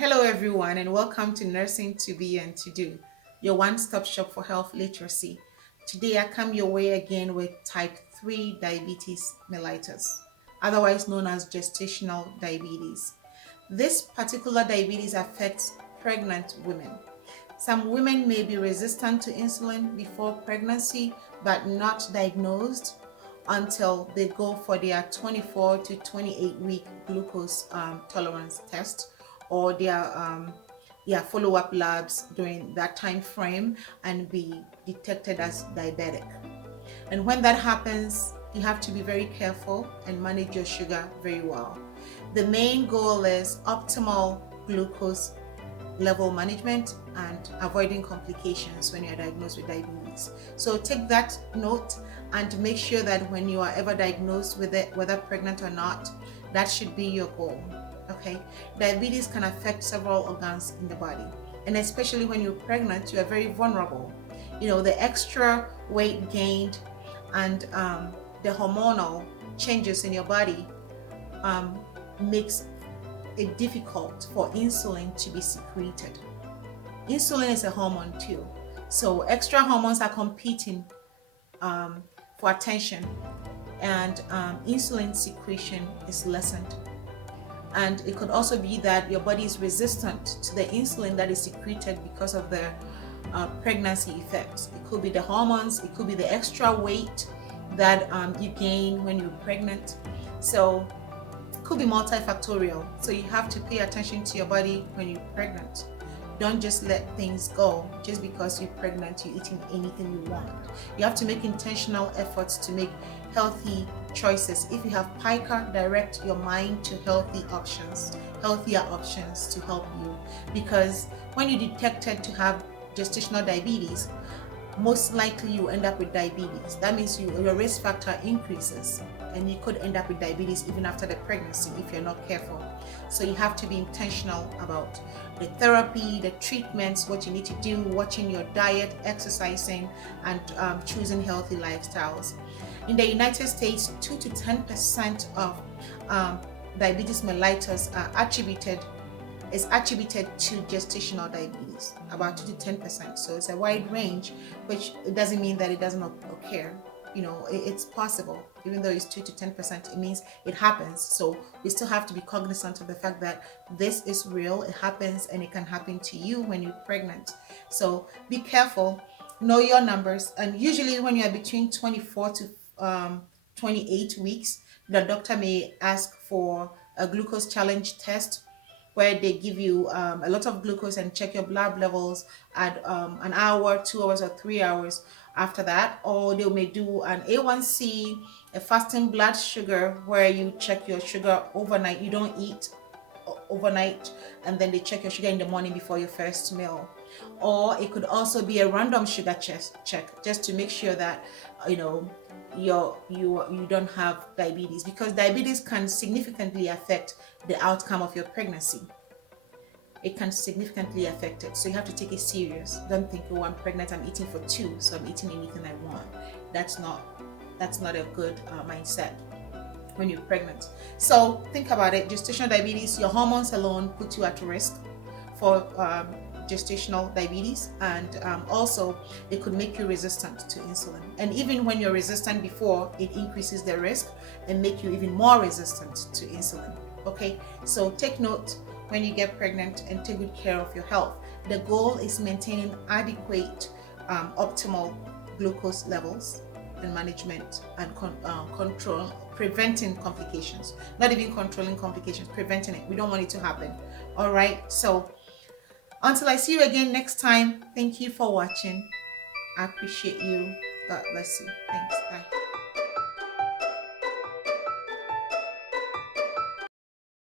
Hello, everyone, and welcome to Nursing to Be and to Do, your one-stop shop for health literacy. Today, I come your way again with type 3 diabetes mellitus, otherwise known as gestational diabetes. This particular diabetes affects pregnant women. Some women may be resistant to insulin before pregnancy, but not diagnosed until they go for their 24 to 28 week glucose tolerance test or their follow-up labs during that time frame and be detected as diabetic. And when that happens, you have to be very careful and manage your sugar very well. The main goal is optimal glucose level management and avoiding complications when you are diagnosed with diabetes. So take that note and make sure that when you are ever diagnosed with it, whether pregnant or not, that should be your goal. Okay, diabetes can affect several organs in the body, and especially when you're pregnant, you are very vulnerable. The extra weight gained and the hormonal changes in your body makes it difficult for insulin to be secreted. Insulin is a hormone too, so extra hormones are competing for attention, and insulin secretion is lessened. And it could also be that your body is resistant to the insulin that is secreted because of the pregnancy effects. It could be the hormones, it could be the extra weight that you gain when you're pregnant. So it could be multifactorial. So you have to pay attention to your body when you're pregnant. Don't just let things go just because you're pregnant, you're eating anything you want. You have to make intentional efforts to make healthy choices. If you have pica, direct your mind to healthier options to help you. Because when you're detected to have gestational diabetes, most likely you end up with diabetes. That means your risk factor increases and you could end up with diabetes even after the pregnancy if you're not careful. So you have to be intentional about the therapy, the treatments, what you need to do, watching your diet, exercising, and choosing healthy lifestyles. In the United States, 2 to 10% of diabetes mellitus is attributed to gestational diabetes, about 2 to 10%. So it's a wide range, which doesn't mean that it doesn't occur. It's possible. Even though it's 2 to 10%, it means it happens. So we still have to be cognizant of the fact that this is real, it happens, and it can happen to you when you're pregnant. So be careful, know your numbers, and usually when you're between 24 to 28 weeks, the doctor may ask for a glucose challenge test where they give you a lot of glucose and check your blood levels at an hour, 2 hours, or 3 hours after that. Or they may do an A1C, a fasting blood sugar, where you check your sugar overnight. You don't eat overnight, and then they check your sugar in the morning before your first meal. Or it could also be a random sugar check just to make sure that you don't have diabetes, because diabetes can significantly affect the outcome of your pregnancy. It can significantly affect it, so you have to take it serious. Don't think, oh, I'm pregnant, I'm eating for 2, so I'm eating anything I want. That's not a good mindset when you're pregnant. So think about it. Gestational diabetes, your hormones alone put you at risk for gestational diabetes, and also it could make you resistant to insulin. And even when you're resistant before, it increases the risk and make you even more resistant to insulin. Okay, so take note when you get pregnant and take good care of your health. The goal is maintaining adequate optimal glucose levels and management and control, preventing complications. Not even controlling complications, preventing it. We don't want it to happen. All right, so until I see you again next time, thank you for watching. I appreciate you. God bless you. Thanks. Bye.